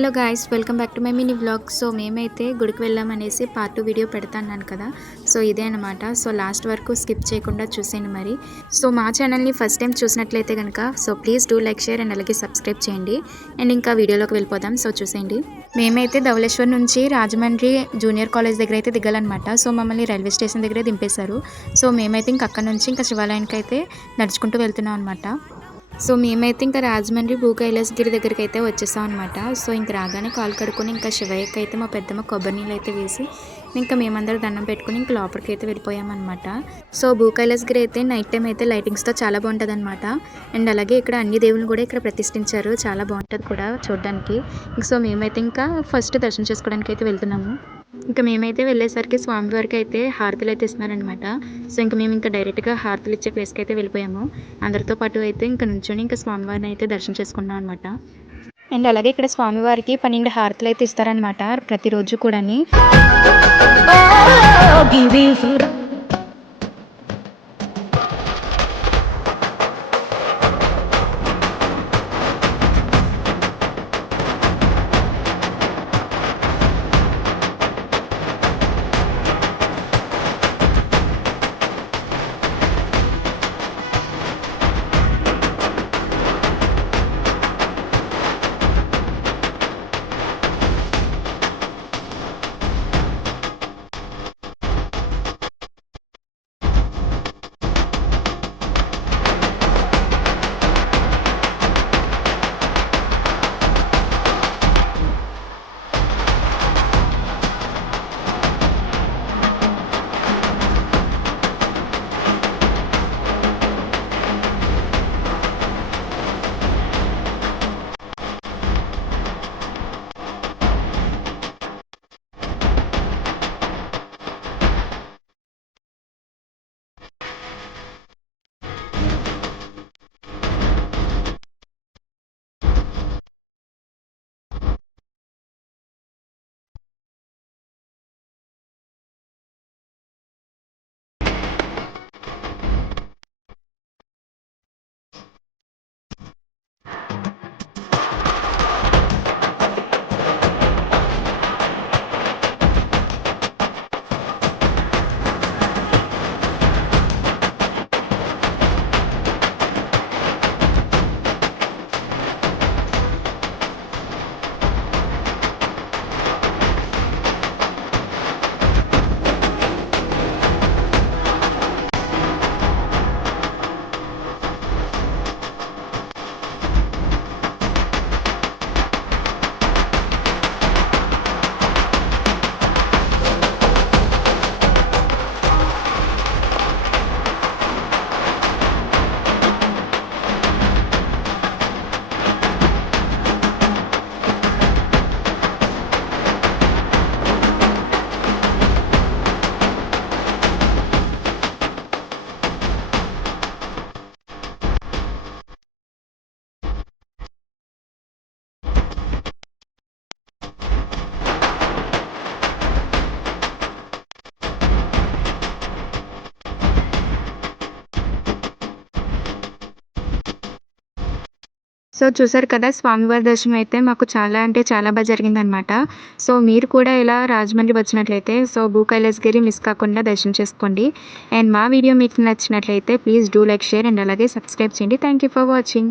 Hello guys, welcome back to my mini vlog. So మేమైతే గుడికి వెళ్ళామనేసి part 2 video పెడతాన్నాను కదా. So ఇదే అనమాట. సో లాస్ట్ వరకు స్కిప్ చేయకుండా చూసేయండి మరి. సో మా ఛానల్ని ఫస్ట్ టైం చూసినట్లయితే కనుక so please do like, share and అలాగే సబ్స్క్రైబ్ చేయండి. అండ్ ఇంకా వీడియోలోకి వెళ్ళిపోదాం. సో చూసేయండి. మేమైతే ధవళేశ్వర్ నుంచి రాజమండ్రి జూనియర్ కాలేజ్ దగ్గర అయితే దిగాలన్నమాట. సో మమ్మల్ని రైల్వే స్టేషన్ దగ్గరే దింపేశారు. సో మేమైతే ఇంక అక్కడ నుంచి ఇంకా శివాలయానికి అయితే నడుచుకుంటూ వెళ్తున్నాం అనమాట. సో మేమైతే ఇంకా రాజమండ్రి భూ కైలాసగిరి దగ్గరికి అయితే వచ్చేసాం అనమాట. సో ఇంక రాగానే కాలు కడుక్కొని ఇంకా శివయ్యకి అయితే మా పెద్దమ్మ కొబ్బరి నీళ్ళు అయితే వేసి ఇంకా మేమందరం దండం పెట్టుకుని ఇంకా లోపలికి అయితే వెళ్ళిపోయామన్నమాట. సో భూ కైలాసగిరి అయితే నైట్ టైం అయితే లైటింగ్స్తో చాలా బాగుంటుంది అనమాట. అండ్ అలాగే ఇక్కడ అన్ని దేవుళ్ళు కూడా ఇక్కడ ప్రతిష్ఠించారు, చాలా బాగుంటుంది కూడా చూడడానికి. సో మేమైతే ఇంకా ఫస్ట్ దర్శనం చేసుకోవడానికి అయితే వెళ్తున్నాము. ఇంకా మేమైతే వెళ్ళేసరికి స్వామివారికి అయితే హారతులు అయితే ఇస్తున్నారనమాట. సో ఇంకా మేము ఇంకా డైరెక్ట్గా హారతులు ఇచ్చే ప్లేస్కి అయితే వెళ్ళిపోయాము. అందరితో పాటు అయితే ఇంకా నుంచొని ఇంకా స్వామివారిని అయితే దర్శనం చేసుకున్నాం అనమాట. అండ్ అలాగే ఇక్కడ స్వామివారికి 12 హారతులు అయితే ఇస్తారనమాట ప్రతిరోజు కూడా. సో చూసారు కదా, స్వామివారి దర్శనం అయితే మాకు చాలా అంటే చాలా బాగా జరిగిందనమాట. సో మీరు కూడా ఇలా రాజమండ్రి వచ్చినట్లయితే సో భూ కైలాసగిరి మిస్ కాకుండా దర్శనం చేసుకోండి. అండ్ మా వీడియో మీకు నచ్చినట్లయితే please do like, share and అలాగే సబ్స్క్రైబ్ చేయండి. Thank you for watching.